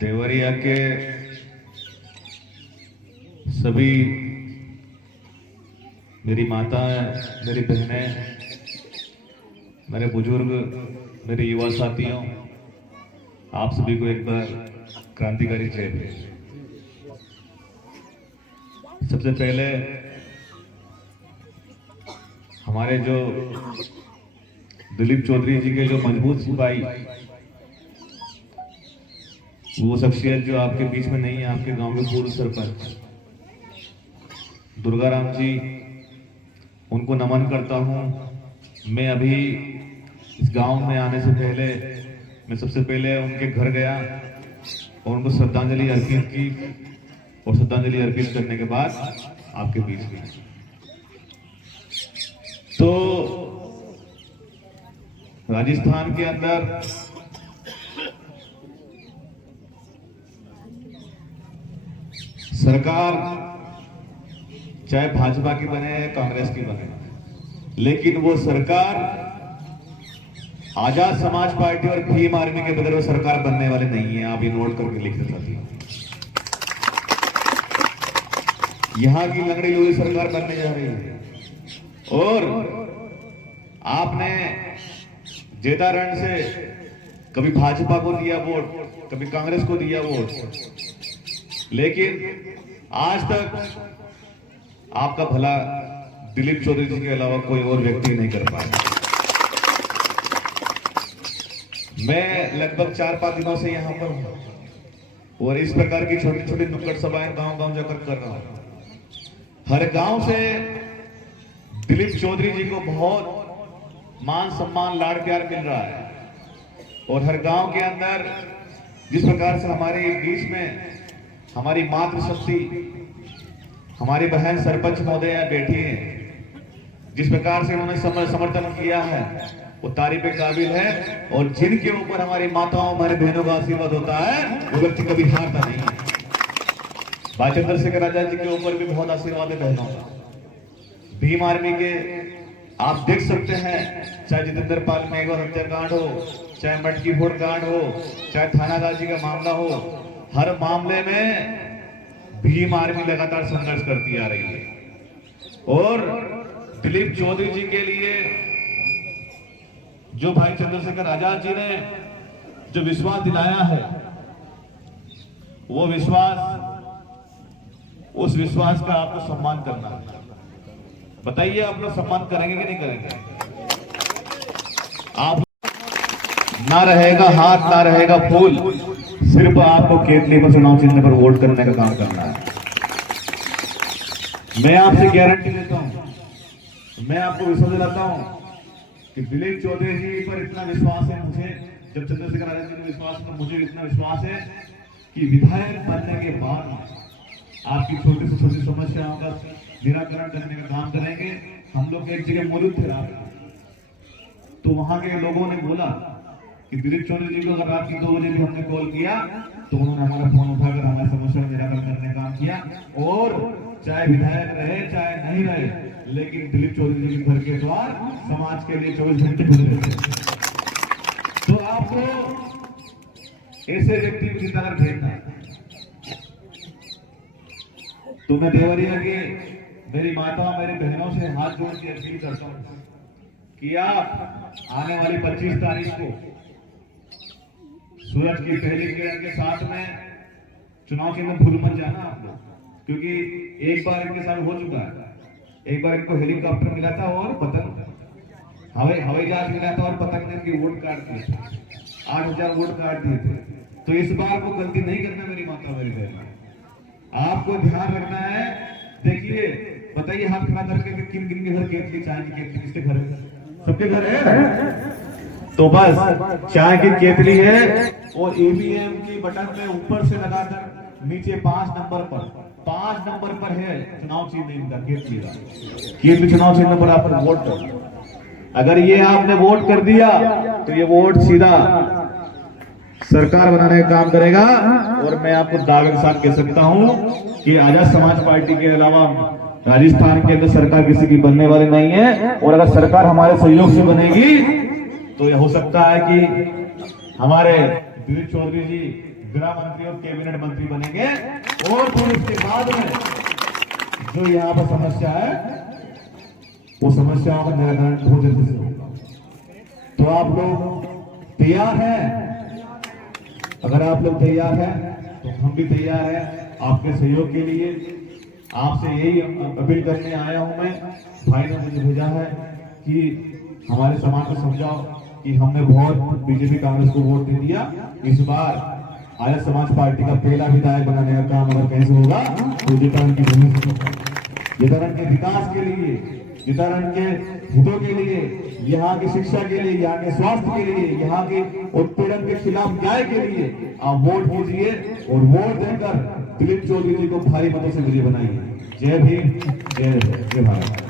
देवरिया के सभी मेरी माता, मेरी बहनें, मेरे बुजुर्ग, मेरे युवा साथियों, आप सभी को एक बार क्रांतिकारी जय भीम। सबसे पहले हमारे जो दिलीप चौधरी जी के जो मजबूत सिपाही, वो शख्सियत जो आपके बीच में नहीं है, आपके गांव के पूर्व सरपंच दुर्गाराम जी, उनको नमन करता हूं। मैं अभी इस गांव में आने से पहले मैं सबसे पहले उनके घर गया और उनको श्रद्धांजलि अर्पित की, और श्रद्धांजलि अर्पित करने के बाद आपके बीच में तो राजस्थान के अंदर सरकार चाहे भाजपा की बने या कांग्रेस की बने, लेकिन वो सरकार आजाद समाज पार्टी और भीम आर्मी के बदले सरकार बनने वाले नहीं है। आप ये नोट करके लिख सकते हैं। यहां की लंगड़ी लुई सरकार बनने जा रही है, और आपने जेतारण से कभी भाजपा को दिया वोट, कभी कांग्रेस को दिया वोट, लेकिन आज तक आपका भला दिलीप चौधरी जी के अलावा कोई और व्यक्ति नहीं कर पाया। मैं लगभग 4-5 दिनों से यहां पर हूं और इस प्रकार की छोटी छोटी नुक्कड़ सभाएं गांव-गांव जाकर कर रहा हूं। हर गांव से दिलीप चौधरी जी को बहुत मान सम्मान, लाड़ प्यार मिल रहा है, और हर गांव के अंदर जिस प्रकार से हमारे बीच में हमारी मातृशक्ति, हमारी बहन सरपंच महोदया बैठी है, जिस प्रकार से उन्होंने समर्थन किया है, वो तारीफ के काबिल है। और जिनके ऊपर हमारी माताओं, हमारे बहनों का आशीर्वाद होता है, वो व्यक्ति कभी हारता नहीं है। भाई चंद्रशेखर आजाद जी के ऊपर भी बहुत आशीर्वाद है बहनों का। भीम आर्मी के आप देख सकते हैं, चाहे जितेंद्र पाल मेघ हत्याकांड हो, चाहे मटकी फोड़ कांड हो, चाहे थानागाजी का मामला हो, हर मामले में भीम आर्मी लगातार संघर्ष करती आ रही है। और दिलीप चौधरी जी के लिए जो भाई चंद्रशेखर आजाद जी ने जो विश्वास दिलाया है, वो विश्वास, उस विश्वास का आपको सम्मान करना है। बताइए, आप लोग सम्मान करेंगे कि नहीं करेंगे? आप ना रहेगा हाथ, ना रहेगा फूल, सिर्फ आपको केतली पर चुनाव चिन्ह पर वोट करने का काम करना है। मैं आपसे गारंटी देता हूं, मैं आपको विश्वास दिलाता हूं कि दिलीप चौधरी जी पर इतना विश्वास है मुझे, जब चंद्रशेखर आजाद जी ने विश्वास किया, मुझे इतना विश्वास है कि विधायक बनने के बाद आपकी छोटी से छोटी समस्याओं का निराकरण करने का काम करेंगे। हम लोग एक जगह मौजूद थे रात को, तो वहां के लोगों ने बोला कि दिलीप चौधरी जी को अगर रात के 2 बजे भी हमने कॉल किया तो उन्होंने हमारा फोन उठाकर हमारी समस्या का निराकरण करने का काम किया। और चाहे विधायक रहे चाहे नहीं रहे, लेकिन दिलीप चौधरी जी के घर के द्वार समाज के लिए 24 घंटे खुले रहते हैं। तो आपको ऐसे व्यक्ति को जिताकर भेजना है। तो मैं देवरिया के मेरी माता, मेरी बहनों से हाथ जोड़ के अपील करता हूं कि आप आने वाली 25 तारीख को सूरज की पहली किरण के साथ में चुनाव चिन्ह भूल मत जाना आप लोग, क्योंकि एक बार इनके साथ हो चुका है। एक बार इनको हेलीकॉप्टर मिला था और पतंग, हवाई जहाज मिला था और पतंग ने इनकी वोट काट दिए थे, 8000 वोट काट दिए थे। तो इस बार को गलती नहीं करना मेरी माता, मेरी बहन, आपको ध्यान रखना है। देखिए, बताइए हाथ खड़ा करके किन किन के घर केतली, चाय की केतली किसके घर है? सबके घर है। तो बस चाय की केतली है, और ईवीएम की बटन में ऊपर से लगाकर नीचे 5 नंबर पर है चुनाव चिन्ह इनका, केतली का। केतली चुनाव चिन्ह पर आप वोट करो। अगर ये आपने वोट कर दिया तो ये वोट सीधा सरकार बनाने का काम करेगा। और मैं आपको दावे के साथ कह सकता हूं कि आजाद समाज पार्टी के अलावा राजस्थान के अंदर सरकार किसी की बनने वाली नहीं है। और अगर सरकार हमारे सहयोग से बनेगी तो यह हो सकता है कि हमारे दिलीप चौधरी जी गृह मंत्री और कैबिनेट मंत्री बनेंगे और फिर उसके बाद में जो यहाँ पर समस्या है वो समस्याओं का निराकरण बहुत जल्दी से होगा। तो आप लोग तैयार हैं? अगर आप लोग तैयार हैं तो हम भी तैयार हैं आपके सहयोग के लिए। आपसे यही अपील करने आया हूं मैं, भाई ने मुझे भेजा है कि हमारे समाज को समझाओ कि हमने बहुत बीजेपी कांग्रेस को वोट दे दिया, इस बार आर्य समाज पार्टी का पहला विधायक बनाने का काम अगर कैसे होगा तो जितारण की भूमि से जितारण के विकास के लिए, जितारण के हितों के लिए, यहाँ की शिक्षा के लिए, यहाँ के स्वास्थ्य के लिए, यहाँ के उत्पीड़न के खिलाफ न्याय के लिए आप वोट कीजिए और वोट देकर दिलीप चौधरी जी को भारी मतों से विजय बनाइए। जय भीम, जय भारत।